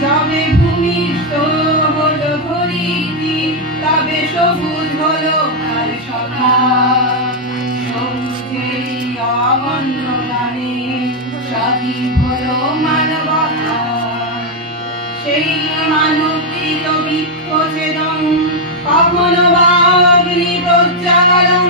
যাবে ভূমিষ্ঠ হলো ধরিত্রী, তবে সবুজ হলো তার সখা। সবুজের অবন্য গানে সজীব হলো মানবতা। সেই মানবকৃত বৃক্ষ ছেদন, কখনো বা অগ্নি প্রজ্বালন।